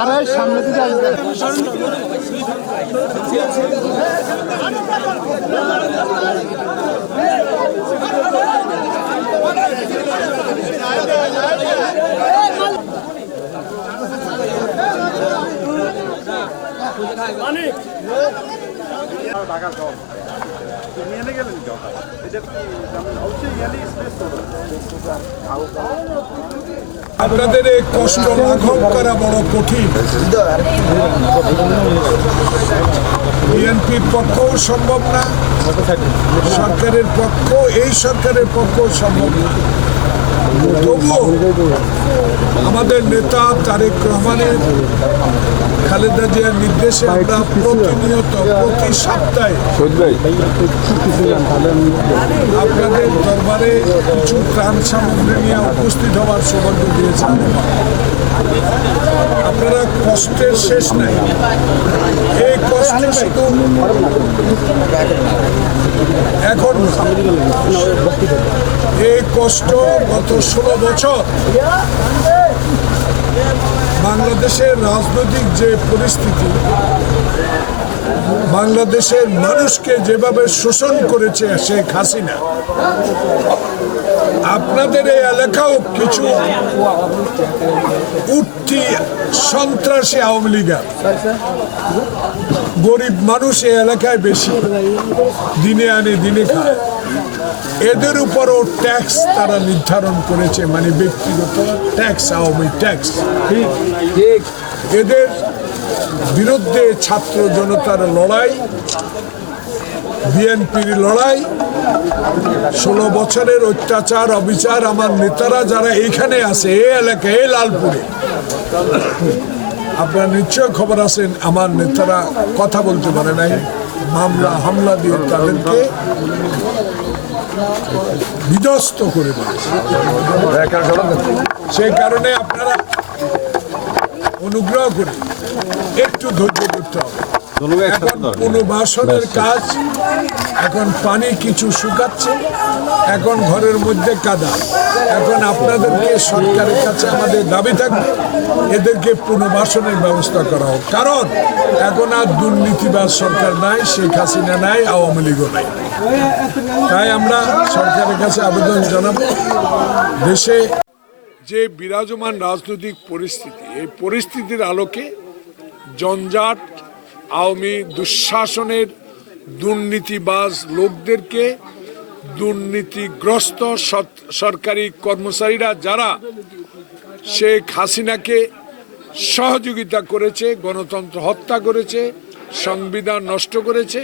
আরে সামনে দিকে আসবে। আপনাদের এই কষ্ট লাঘব করা বড় কঠিন। বিএনপির পক্ষও সম্ভব না, সরকারের পক্ষ এই সরকারের পক্ষও সম্ভব না। তবুও আমাদের নেতা তারেক রহমানের, খালেদা জিয়ার নির্দেশে আমরা প্রতিনিয়ত, প্রতি সপ্তাহে আপনাদের দরবারে কিছু ত্রাণ সামগ্রী নিয়ে উপস্থিত হওয়ার সৌভাগ্য দিয়েছেন কষ্টের শেষ নাই। এই কষ্ট শুধু এখন এই কষ্ট গত ষোলো বছর বাংলাদেশের রাজনৈতিক যে পরিস্থিতি বাংলাদেশের মানুষকে যেভাবে শোষণ করেছে শেখ হাসিনা, আপনাদের এই এলাকাও কিছু উঠতি সন্ত্রাসী আওয়ামী লীগ গরিব মানুষ এই এলাকায় বেশি, দিনে আনে, দিনে খায়। এদের উপরও ট্যাক্স তারা নির্ধারণ করেছে মানে ব্যক্তিগত ট্যাক্স, আওয়ামী ট্যাক্স। এদের বিরুদ্ধে ছাত্র জনতার লড়াই, বিএনপির লড়াই, ষোলো বছরের অত্যাচার, অবিচার আমার নেতারা যারা এইখানে আছে, এই এলাকায় এই লালপুরে। আপনার নিশ্চয় খবর আছেন, আমার নেতারা কথা বলতে পারে নাই। মামলা, হামলা দিয়ে তাদেরকে বিধ্বস্ত করে সেই কারণে আপনারা অনুগ্রহ করে একটু ধৈর্য করতে হবে। এখন পুনর্বাসনের কাজ এখন পানি কিছু শুকাচ্ছে এখন ঘরের মধ্যে কাদা। এখন আপনাদেরকে সরকারের কাছে আমাদের দাবি থাকবে এদেরকে পুনর্বাসনের ব্যবস্থা করা হোক। কারণ এখন আর দুর্নীতিবাজ সরকার নাই শেখ হাসিনা নাই আওয়ামী লীগও নাই। তাই আমরা সরকারের কাছে আবেদন জানাব দেশে যে বিরাজমান রাজনৈতিক পরিস্থিতি, এই পরিস্থিতির আলোকে জঞ্জাট, আওয়ামী দুঃশাসনের দুর্নীতিবাজ লোকদেরকে দুর্নীতিগ্রস্ত সরকারি কর্মচারীরা যারা শেখ হাসিনাকে সহযোগিতা করেছে, গণতন্ত্র হত্যা করেছে, সংবিধান নষ্ট করেছে,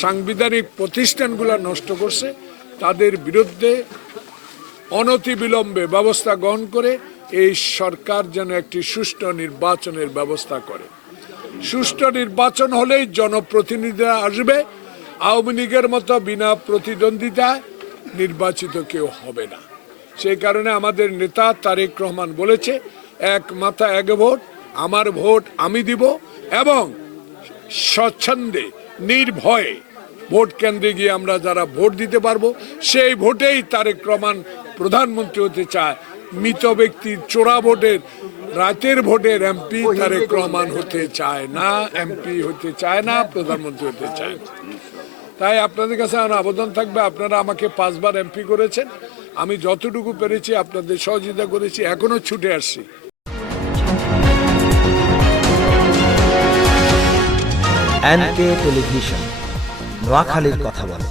সাংবিধানিক প্রতিষ্ঠানগুলো নষ্ট করছে, তাদের বিরুদ্ধে অনতিবিলম্বে ব্যবস্থা গ্রহণ করে এই সরকার যেন একটি সুষ্ঠু নির্বাচনের ব্যবস্থা করে। সুষ্ঠু নির্বাচন হলেই জনপ্রতিনিধিরা আসবে। আওয়ামী লীগের মতো বিনা প্রতিদ্বন্দ্বিতায় নির্বাচিত কেউ হবে না। সেই কারণে আমাদের নেতা তারেক রহমান বলেছে, এক মাথা, এক ভোট, আমার ভোট আমি দিব এবং স্বচ্ছন্দে, নির্ভয়ে ভোট কেন্দ্রে গিয়ে আমরা যারা ভোট দিতে পারব, সেই ভোটেই তারেক রহমান প্রধানমন্ত্রী হতে চায়। মৃত ব্যক্তির চোরা ভোটের, রাতের ভোটের এমপি তারেক রহমান হতে চায় না এমপি হতে চায় না, প্রধানমন্ত্রী হতে চায় না। তাই আপনাদের কাছে আমার আবেদন থাকবে, আপনারা আমাকে পাঁচবার এমপি করেছেন। আমি যতটুকু পেরেছি আপনাদের সহযোগিতা করেছি, এখনও ছুটে আসছি। এনকে টেলিভিশন নোয়াখালীর কথা বলে।